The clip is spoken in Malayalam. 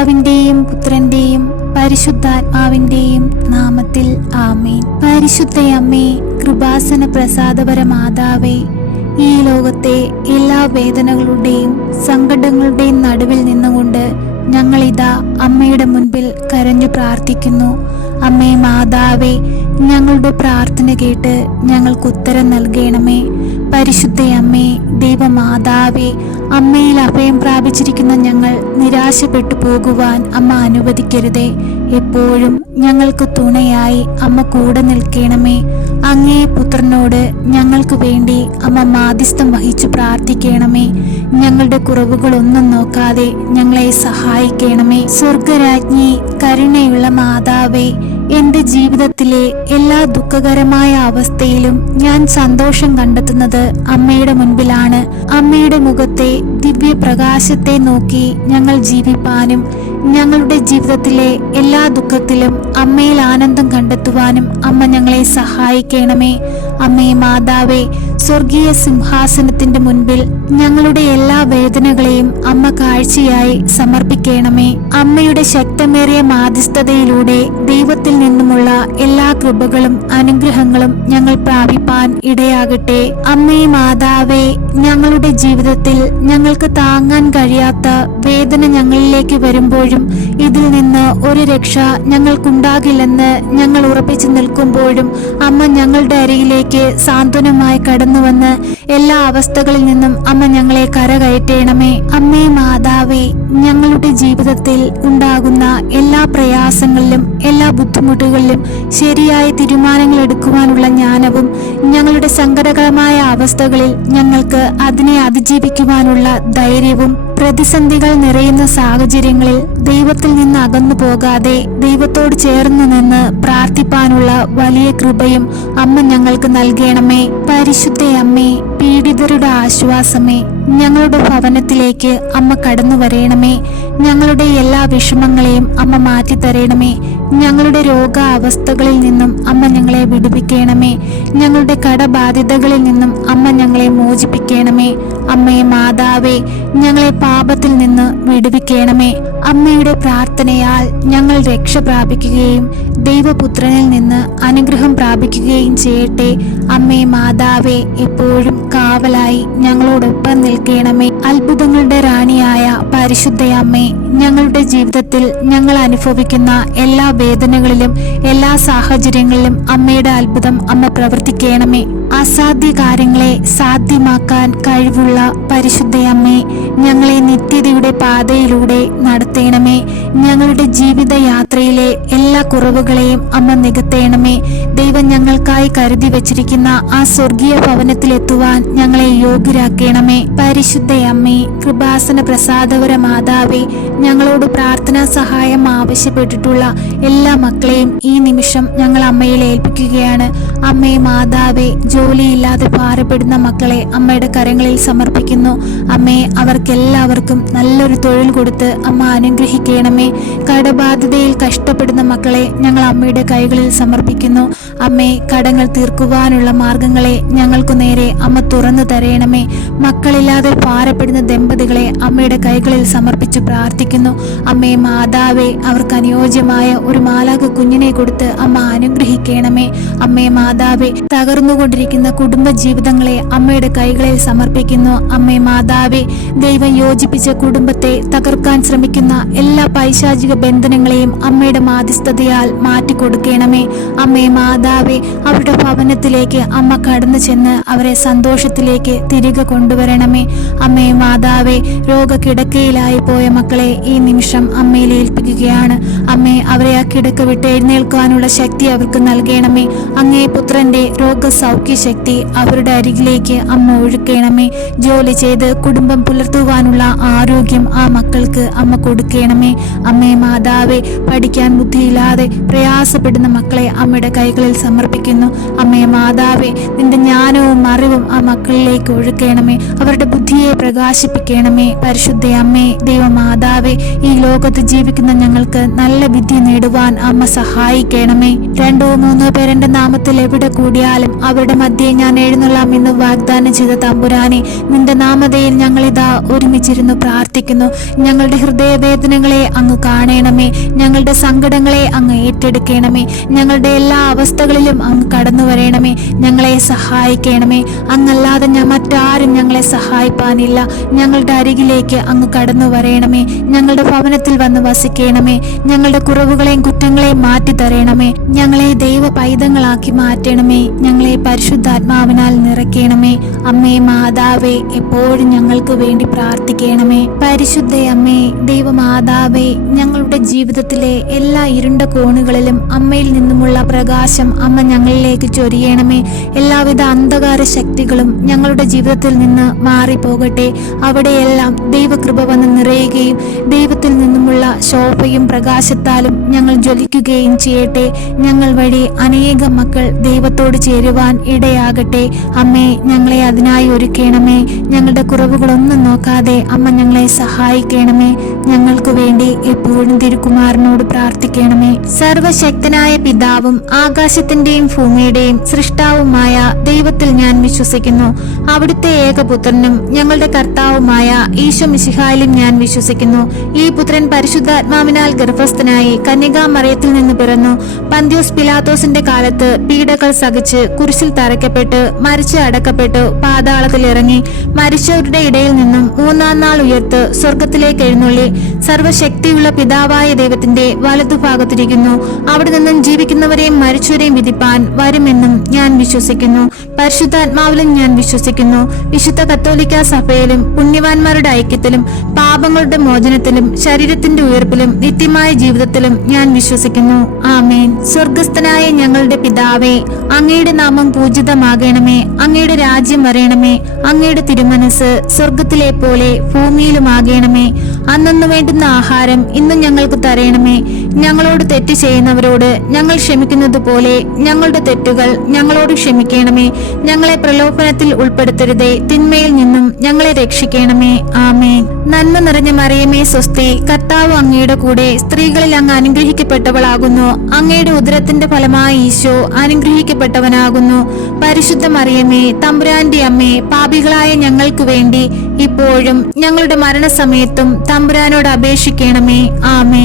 പിതാവിന്റെയും പുത്രന്റെയും പരിശുദ്ധാത്മാവിന്റെയും നാമത്തിൽ ആമേൻ. പരിശുദ്ധയമ്മേ, കൃപാസന പ്രസാദപര മാതാവേ, ഈ ലോകത്തെ എല്ലാ വേദനകളുടെയും സങ്കടങ്ങളുടെയും നടുവിൽ നിന്നുകൊണ്ട് ഞങ്ങളിതാ അമ്മയുടെ മുൻപിൽ കരഞ്ഞു പ്രാർത്ഥിക്കുന്നു. അമ്മേ മാതാവേ, ഞങ്ങളുടെ പ്രാർത്ഥന കേട്ട് ഞങ്ങൾക്ക് ഉത്തരം നൽകണമേ. പരിശുദ്ധയമ്മേ, ദൈവമാതാവേ, അമ്മയിൽ അഭയം പ്രാപിച്ചിരിക്കുന്ന ഞങ്ങൾ നിരാശപ്പെട്ടു പോകുവാൻ അമ്മ അനുവദിക്കരുതേ. എപ്പോഴും ഞങ്ങൾക്ക് തുണയായി അമ്മ കൂടെ നിൽക്കണമേ. അങ്ങേ പുത്രനോട് ഞങ്ങൾക്ക് വേണ്ടി അമ്മ മാധ്യസ്ഥം വഹിച്ചു പ്രാർത്ഥിക്കണമേ. ഞങ്ങളുടെ കുറവുകളൊന്നും നോക്കാതെ ഞങ്ങളെ സഹായിക്കണമേ. സ്വർഗരാജ്ഞി, കരുണയുള്ള മാതാവേ, എന്റെ ജീവിതത്തിലെ എല്ലാ ദുഃഖകരമായ അവസ്ഥയിലും ഞാൻ സന്തോഷം കണ്ടെത്തുന്നത് അമ്മയുടെ മുൻപിലാണ്. അമ്മയുടെ മുഖത്തെ ദിവ്യ പ്രകാശത്തെ നോക്കി ഞങ്ങൾ ജീവിപ്പാനും ഞങ്ങളുടെ ജീവിതത്തിലെ എല്ലാ ദുഃഖത്തിലും അമ്മയിൽ ആനന്ദം കണ്ടെത്തുവാനും അമ്മ ഞങ്ങളെ സഹായിക്കണമേ. അമ്മേ മാതാവേ, സ്വർഗീയ സിംഹാസനത്തിന്റെ മുൻപിൽ ഞങ്ങളുടെ എല്ലാ വേദനകളെയും അമ്മ കാഴ്ചയായി സമർപ്പിക്കണമേ. അമ്മയുടെ ശക്തമേറിയ മാധ്യസ്ഥതയിലൂടെ ദൈവത്തിൽ നിന്നുമുള്ള എല്ലാ കൃപകളും അനുഗ്രഹങ്ങളും ഞങ്ങൾ പ്രാപിപ്പാൻ ഇടയാകട്ടെ. അമ്മേ മാതാവേ, ഞങ്ങളുടെ ജീവിതത്തിൽ ഞങ്ങൾക്ക് താങ്ങാൻ കഴിയാത്ത വേദന ഞങ്ങളിലേക്ക് വരുമ്പോഴും ഇതിൽ നിന്ന് ഒരു രക്ഷ ഞങ്ങൾക്കുണ്ടാകില്ലെന്ന് ഞങ്ങൾ ഉറപ്പിച്ചു നിൽക്കുമ്പോഴും അമ്മ ഞങ്ങളുടെ അരികിലേക്ക് സാന്ത്വനമായി കടന്നുവന്ന് എല്ലാ അവസ്ഥകളിൽ നിന്നും അമ്മ ഞങ്ങളെ കരകയറ്റണമേ. അമ്മേ മാതാവേ, ഞങ്ങളുടെ ജീവിതത്തിൽ ഉണ്ടാകുന്ന എല്ലാ പ്രയാസങ്ങളിലും എല്ലാ ബുദ്ധിമുട്ടുകളിലും ശരിയായ തീരുമാനങ്ങൾ എടുക്കുവാനുള്ള ജ്ഞാനവും ഞങ്ങളുടെ സങ്കടകരമായ അവസ്ഥകളിൽ ഞങ്ങൾക്ക് അതിനെ അതിജീവിക്കുവാനുള്ള ധൈര്യവും പ്രതിസന്ധികൾ നിറയുന്ന സാഹചര്യങ്ങളിൽ ദൈവത്തിൽ നിന്ന് അകന്നു പോകാതെ ദൈവത്തോട് ചേർന്ന് നിന്ന് പ്രാർത്ഥിപ്പാനുള്ള വലിയ കൃപയും അമ്മ ഞങ്ങൾക്ക് നൽകണമേ. പരിശുദ്ധയമ്മേ, പീഡിതരുടെ ആശ്വാസമേ, ഞങ്ങളുടെ ഭവനത്തിലേക്ക് അമ്മ കടന്നു വരേണമേ. ഞങ്ങളുടെ എല്ലാ വിഷമങ്ങളെയും അമ്മ മാറ്റിത്തരേണമേ. ഞങ്ങളുടെ രോഗാവസ്ഥകളിൽ നിന്നും അമ്മ ഞങ്ങളെ വിടുവിക്കണമേ. ഞങ്ങളുടെ കടബാധ്യതകളിൽ നിന്നും അമ്മ ഞങ്ങളെ മോചിപ്പിക്കണമേ. അമ്മേ മാതാവേ, ഞങ്ങളെ പാപത്തിൽ നിന്ന് വിടുവിക്കണമേ. അമ്മയുടെ പ്രാർത്ഥനയാൽ ഞങ്ങൾ രക്ഷ പ്രാപിക്കുകയും ദൈവപുത്രനിൽ നിന്ന് അനുഗ്രഹം പ്രാപിക്കുകയും ചെയ്യട്ടെ. അമ്മേ മാതാവേ, എപ്പോഴും കാവലായി ഞങ്ങളോടൊപ്പം നിൽക്കണമേ. അത്ഭുതങ്ങളുടെ റാണിയായ പരിശുദ്ധയമ്മേ, ഞങ്ങളുടെ ജീവിതത്തിൽ ഞങ്ങൾ അനുഭവിക്കുന്ന എല്ലാ വേദനകളിലും എല്ലാ സാഹചര്യങ്ങളിലും അമ്മയുടെ അത്ഭുതം അമ്മ പ്രവർത്തിക്കണമേ. അസാധ്യ കാര്യങ്ങളെ സാധ്യമാക്കാൻ കഴിവുള്ള പരിശുദ്ധയമ്മേ, ഞങ്ങളെ നിത്യതയുടെ പാതയിലൂടെ നടത്തണമേ. ഞങ്ങളുടെ ജീവിതയാത്രയിലെ എല്ലാ കുറവുകളെയും അമ്മ നികത്തേണമേ. ദൈവം ഞങ്ങൾക്കായി കരുതി വച്ചിരിക്കുന്ന ആ സ്വർഗീയ ഭവനത്തിലെത്തുവാൻ ഞങ്ങളെ യോഗ്യരാക്കണമേ. പരിശുദ്ധയമ്മേ, കൃപാസന പ്രസാദപര മാതാവേ, ഞങ്ങളോട് പ്രാർത്ഥനാ സഹായം ആവശ്യപ്പെട്ടിട്ടുള്ള എല്ലാ മക്കളെയും ഈ നിമിഷം ഞങ്ങൾ അമ്മയിൽ ഏൽപ്പിക്കുകയാണ്. അമ്മേ മാതാവേ, ജോലിയില്ലാതെ ഭാരപ്പെടുന്ന മക്കളെ അമ്മയുടെ കരങ്ങളിൽ സമർപ്പിക്കുന്നു. അമ്മേ, അവർക്കെല്ലാവർക്കും നല്ലൊരു തൊഴിൽ കൊടുത്ത് അമ്മ അനുഗ്രഹിക്കണമേ. കടബാധ്യതയിൽ കഷ്ടപ്പെടുന്ന മക്കളെ ഞങ്ങൾ അമ്മയുടെ കൈകളിൽ സമർപ്പിക്കുന്നു. അമ്മേ, കടങ്ങൾ തീർക്കുവാനുള്ള മാർഗങ്ങളെ ഞങ്ങൾക്കു നേരെ അമ്മ തുറന്നു തരയണമേ. മക്കളില്ലാതെ ഭാരപ്പെടുന്ന ദമ്പതികളെ അമ്മയുടെ കൈകളിൽ സമർപ്പിച്ച് പ്രാർത്ഥിക്കുന്നു. അമ്മേ മാതാവേ, അവർക്ക് അനുയോജ്യമായ ഒരു മാലാഖ കുഞ്ഞിനെ കൊടുത്ത് അമ്മ അനുഗ്രഹിക്കണമേ. അമ്മേ മാതാവേ, തകർന്നുകൊണ്ടിരിക്കുന്ന കുടുംബ ജീവിതങ്ങളെ അമ്മയുടെ കൈകളിൽ സമർപ്പിക്കുന്നു. അമ്മേ മാതാവേ, ദൈവം യോജിപ്പിച്ച കുടുംബത്തെ തകർക്കാൻ ശ്രമിക്കുന്ന എല്ലാ പൈശാചിക ബന്ധനങ്ങളെയും അമ്മയുടെ മാധ്യസ്ഥതയാൽ മാറ്റിക്കൊടുക്കണമേ. അമ്മേ മാതാവേ, അവരുടെ ഭവനത്തിലേക്ക് അമ്മ കടന്നു ചെന്ന് അവരെ സന്തോഷത്തിലേക്ക് തിരികെ കൊണ്ടുവരണമേ. അമ്മേ മാതാവേ, രോഗകിടക്കയിലായി പോയ മക്കളെ ഈ നിമിഷം അമ്മയിൽ ഏൽപ്പിക്കുകയാണ്. അമ്മേ, അവരെ ആ കിടക്ക വിട്ട് എഴുന്നേൽക്കാനുള്ള ശക്തി അവർക്ക് നൽകണമേ. അങ്ങേ പുത്രന്റെ രോഗസൗഖ്യ ശക്തി അവരുടെ അരികിലേക്ക് അമ്മ ഒഴുക്കണമേ. ജോലി ചെയ്ത് കുടുംബം പുലർത്തുവാനുള്ള ആരോഗ്യം ആ മക്കൾക്ക് അമ്മ കൊടുക്കണമേ. അമ്മേ മാതാവേ, പഠിക്കാൻ ബുദ്ധിയില്ലാതെ പ്രയാസപ്പെടുന്ന മക്കളെ അമ്മയുടെ കൈകളിൽ സമർപ്പിക്കുന്നു. അമ്മേ മാതാവേ, നിന്റെ ജ്ഞാനവും അറിവും ആ മക്കളിലേക്ക് ഒഴുക്കണമേ. അവരുടെ ബുദ്ധിയെ പ്രകാശിപ്പിക്കണമേ. പരിശുദ്ധ അമ്മേ, ദൈവമാതാവേ, ഈ ലോകത്ത് ജീവിക്കുന്ന ഞങ്ങൾക്ക് നല്ല വിദ്യ നേടുവാൻ അമ്മ സഹായിക്കണമേ. 2-3 പേർ എന്റെ നാമത്തിൽ എവിടെ കൂടിയാലും അവരുടെ മധ്യേ ഞാൻ എഴുന്നള്ളാം എന്ന് വാഗ്ദാനം ചെയ്ത തമ്പുരാനെ, നിന്റെ നാമധേയിൽ ഞങ്ങളിതാ ഒരുമിച്ചിരുന്നു പ്രാർത്ഥിക്കുന്നു. ഞങ്ങളുടെ ഹൃദയവേദനകളെ അങ്ങ് അങ്ങ് കാണണമേ. ഞങ്ങളുടെ സങ്കടങ്ങളെ അങ്ങ് ഏറ്റെടുക്കണമേ. ഞങ്ങളുടെ എല്ലാ അവസ്ഥകളിലും അങ്ങ് കടന്നു വരണമേ. ഞങ്ങളെ സഹായിക്കണമേ. അങ്ങല്ലാതെ മറ്റാരും ഞങ്ങളെ സഹായിപ്പാനില്ല. ഞങ്ങളുടെ അരികിലേക്ക് അങ്ങ് കടന്നു വരണമേ. ഞങ്ങളുടെ ഭവനത്തിൽ വന്ന് വസിക്കണമേ. ഞങ്ങളുടെ കുറവുകളെയും കുറ്റങ്ങളെയും മാറ്റി തരണമേ. ഞങ്ങളെ ദൈവ പൈതങ്ങളാക്കി മാറ്റണമേ. ഞങ്ങളെ പരിശുദ്ധാത്മാവിനാൽ നിറയ്ക്കണമേ. അമ്മേ മാതാവേ, എപ്പോഴും ഞങ്ങൾക്ക് വേണ്ടി പ്രാർത്ഥിക്കണമേ. പരിശുദ്ധ അമ്മേ, ദൈവമാതാവേ, ഞങ്ങളുടെ ജീവിതത്തിലെ എല്ലാ ഇരുണ്ട കോണുകളിലും അമ്മയിൽ നിന്നുമുള്ള പ്രകാശം അമ്മ ഞങ്ങളിലേക്ക് ചൊരിയണമേ. എല്ലാവിധ അന്ധകാര ശക്തികളും ഞങ്ങളുടെ ജീവിതത്തിൽ നിന്ന് മാറിപ്പോകട്ടെ. അവിടെയെല്ലാം ദൈവകൃപ വന്ന് നിറയുകയും ദൈവത്തിൽ നിന്നുമുള്ള ശോഭയും പ്രകാശത്താലും ഞങ്ങൾ ജ്വലിക്കുകയും ചെയ്യട്ടെ. ഞങ്ങൾ വഴി അനേകം മക്കൾ ദൈവത്തോട് ചേരുവാൻ ഇടയാകട്ടെ. അമ്മേ, ഞങ്ങളെ അതിനായി ഒരുക്കണമേ. ഞങ്ങളുടെ കുറവുകളൊന്നും നോക്കാതെ അമ്മ ഞങ്ങളെ സഹായിക്കണമേ. ഞങ്ങൾക്ക് വേണ്ടി എപ്പോഴും തിരുക്കുമാരനോട് പ്രാർത്ഥിക്കണമേ. സർവശക്തനായ പിതാവും ആകാശത്തിന്റെയും ഭൂമിയുടെയും സൃഷ്ടാവുമായ ദൈവത്തിൽ ഞാൻ വിശ്വസിക്കുന്നു. അവിടുത്തെ ഏകപുത്രനും ഞങ്ങളുടെ കർത്താവുമായ ഈശോ മിശിഹായിലും ഞാൻ വിശ്വസിക്കുന്നു. ഈ പുത്രൻ പരിശുദ്ധാത്മാവിനാൽ ഗർഭസ്ഥനായി കന്യകാമറിയത്തിൽ നിന്ന് പിറന്നു. പന്ത്യോസ് പിലാത്തോസിന്റെ കാലത്ത് പീഡകൾ സഹിച്ച് കുരിശിൽ തറയ്ക്കപ്പെട്ട് മരിച്ച് അടക്കപ്പെട്ടു പാതാളത്തിൽ ഇറങ്ങി മരിച്ചവരുടെ ഇടയിൽ നിന്നും മൂന്നാം നാൾ ഉയർത്ത് സ്വർഗത്തിലേക്ക് എഴുന്നള്ളി സർവശക്തിയുള്ള പിതാവായ ദൈവത്തിന്റെ വലതുഭാഗത്തിരിക്കുന്നു. അവിടെ നിന്നും ജീവിക്കുന്നവരെയും മരിച്ചവരെയും വിധിപ്പാൻ വരുമെന്നും ഞാൻ വിശ്വസിക്കുന്നു. പരിശുദ്ധാത്മാവിലും ഞാൻ വിശ്വസിക്കുന്നു. വിശുദ്ധ കത്തോലിക്ക സഭയിലും പുണ്യവാന്മാരുടെ ഐക്യത്തിലും പാപങ്ങളുടെ മോചനത്തിലും ശരീരത്തിന്റെ ഉയർപ്പിലും നിത്യമായ ജീവിതത്തിലും ഞാൻ വിശ്വസിക്കുന്നു. ആമേൻ. സ്വർഗസ്ഥനായ ഞങ്ങളുടെ പിതാവേ, അങ്ങയുടെ നാമം പൂജിതമാകണമേ. അങ്ങയുടെ രാജ്യം വരയണമേ. അങ്ങയുടെ തിരുമനസ് സ്വർഗത്തിലെ പോലെ ഭൂമിയിലുമാകണമേ. അന്നു വേണ്ടുന്ന ആഹാരം ഇന്ന് ഞങ്ങൾക്ക് തരയണമേ. ഞങ്ങളോട് തെറ്റ് ചെയ്യുന്നവരോട് ഞങ്ങൾ ക്ഷമിക്കുന്നത് പോലെ ഞങ്ങളുടെ തെറ്റുകൾ ഞങ്ങളോട് ക്ഷമിക്കണമേ. ഞങ്ങളെ പ്രലോഭനത്തിൽ ഉൾപ്പെടുത്തരുതേ. തിന്മയിൽ നിന്നും ഞങ്ങളെ രക്ഷിക്കണമേ. ആമേൻ. നന്മ നിറഞ്ഞ മറിയമേ സ്വസ്തി, കർത്താവ് അങ്ങയുടെ കൂടെ സ്ത്രീകളിൽ അങ്ങ് അനുഗ്രഹിക്കപ്പെട്ടവളാകുന്നു. അങ്ങയുടെ ഉദരത്തിന്റെ ഫലമായി ഈശോ അനുഗ്രഹിക്കപ്പെട്ടവനാകുന്നു. പരിശുദ്ധ മറിയമേ, തമ്പുരാന്റെ അമ്മേ, പാപികളായ ഞങ്ങൾക്ക് വേണ്ടി ഇപ്പോഴും ഞങ്ങളുടെ മരണസമയത്തും തമ്പുരാനോട് അപേക്ഷിക്കണമേ. ആമേൻ.